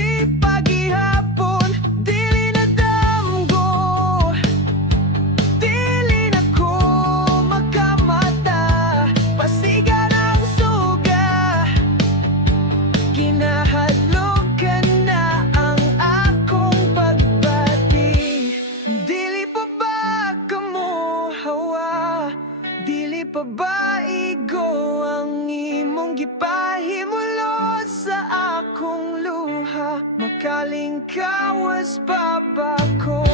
di pagihapon, dili na damgo, dili na ko makamata, pasigan ang suga, ginahadlok ka na ang akong pagbati. Dili pa ba kamo hawa, dili pa ba igo ang imong gipahimulo sa akong luha, makalingkawas pa ba ko?